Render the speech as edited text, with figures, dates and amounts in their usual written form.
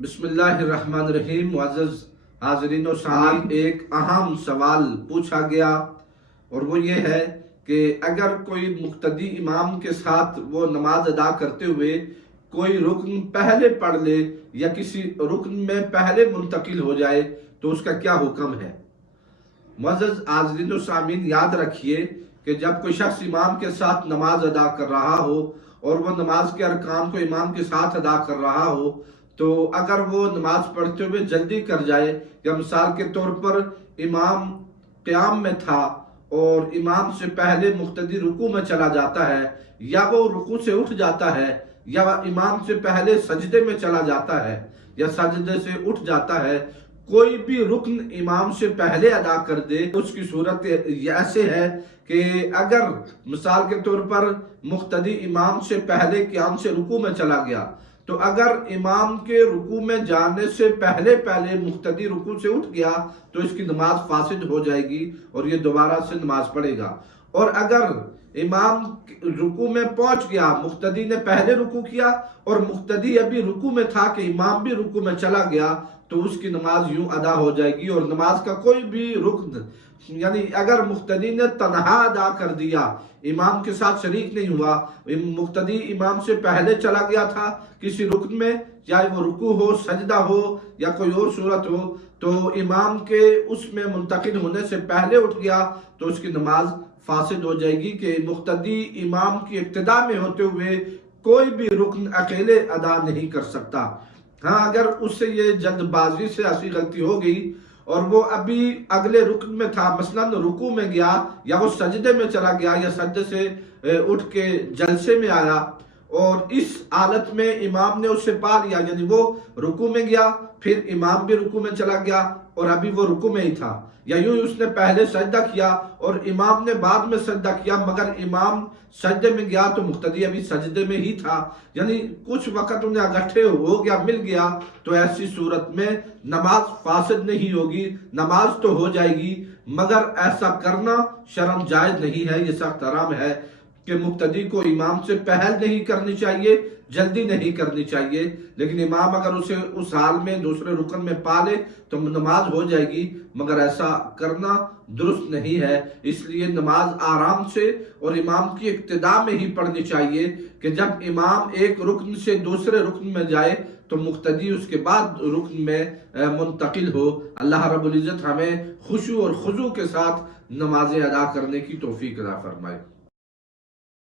بسم اللہ الرحمن الرحیم۔ معزز حاضرین و سامعین، ایک اہم سوال پوچھا گیا اور وہ یہ ہے کہ اگر کوئی مقتدی امام کے ساتھ وہ نماز ادا کرتے ہوئے کوئی رکن پہلے پڑھ لے یا کسی رکن میں پہلے منتقل ہو جائے تو اس کا کیا حکم ہے؟ معزز حاضرین و سامعین، یاد رکھیے کہ جب کوئی شخص امام کے ساتھ نماز ادا کر رہا ہو اور وہ نماز کے ارکان کو امام کے ساتھ ادا کر رہا ہو تو اگر وہ نماز پڑھتے ہوئے جلدی کر جائے، یا مثال کے طور پر امام قیام میں تھا اور امام سے پہلے مقتدی رکوع میں چلا جاتا ہے، یا وہ رکوع سے اٹھ جاتا ہے، یا امام سے پہلے سجدے میں چلا جاتا ہے یا سجدے سے اٹھ جاتا ہے، کوئی بھی رکن امام سے پہلے ادا کر دے، اس کی صورت ایسے ہے کہ اگر مثال کے طور پر مقتدی امام سے پہلے قیام سے رکوع میں چلا گیا تو اگر امام کے رکوع میں جانے سے پہلے مقتدی رکوع سے اٹھ گیا تو اس کی نماز فاسد ہو جائے گی اور یہ دوبارہ سے نماز پڑھے گا۔ اور اگر امام رکوع میں پہنچ گیا، مقتدی نے پہلے رکوع کیا اور مقتدی ابھی رکوع میں تھا کہ امام بھی رکوع میں چلا گیا تو اس کی نماز یوں ادا ہو جائے گی، اور نماز کا کوئی بھی رکن، یعنی اگر مقتدی نے تنہا ادا کر دیا، امام کے ساتھ شریک نہیں ہوا، مقتدی امام سے پہلے چلا گیا تھا کسی رکن میں، چاہے وہ رکوع ہو، سجدہ ہو یا کوئی اور صورت ہو، تو امام کے اس میں منتقل ہونے سے پہلے اٹھ گیا تو اس کی نماز فاسد ہو جائے گی کہ مقتدی امام کی اقتداء میں ہوتے ہوئے کوئی بھی رکن اکیلے ادا نہیں کر سکتا۔ ہاں، اگر اس سے یہ جلد بازی سے ایسی غلطی ہو گئی اور وہ ابھی اگلے رکن میں تھا، مثلا رکوع میں گیا یا وہ سجدے میں چلا گیا یا سجدے سے اٹھ کے جلسے میں آیا، اور اس حالت میں امام نے اسے پا لیا، یعنی وہ رکوع میں گیا پھر امام بھی رکوع میں چلا گیا اور ابھی وہ رکوع میں ہی تھا، یا یوں اس نے پہلے سجدہ کیا اور امام نے بعد میں سجدہ کیا، مگر امام سجدے میں گیا تو مقتدی ابھی سجدے میں ہی تھا، یعنی کچھ وقت انہیں اگٹھے ہو گیا، مل گیا، تو ایسی صورت میں نماز فاسد نہیں ہوگی، نماز تو ہو جائے گی، مگر ایسا کرنا شرعاً جائز نہیں ہے، یہ سخت حرام ہے کہ مقتدی کو امام سے پہل نہیں کرنی چاہیے، جلدی نہیں کرنی چاہیے، لیکن امام اگر اسے اس حال میں دوسرے رکن میں پا لے تو نماز ہو جائے گی، مگر ایسا کرنا درست نہیں ہے۔ اس لیے نماز آرام سے اور امام کی اقتداء میں ہی پڑھنی چاہیے کہ جب امام ایک رکن سے دوسرے رکن میں جائے تو مقتدی اس کے بعد رکن میں منتقل ہو۔ اللہ رب العزت ہمیں خشوع اور خضوع کے ساتھ نمازیں ادا کرنے کی توفیق عطا فرمائے۔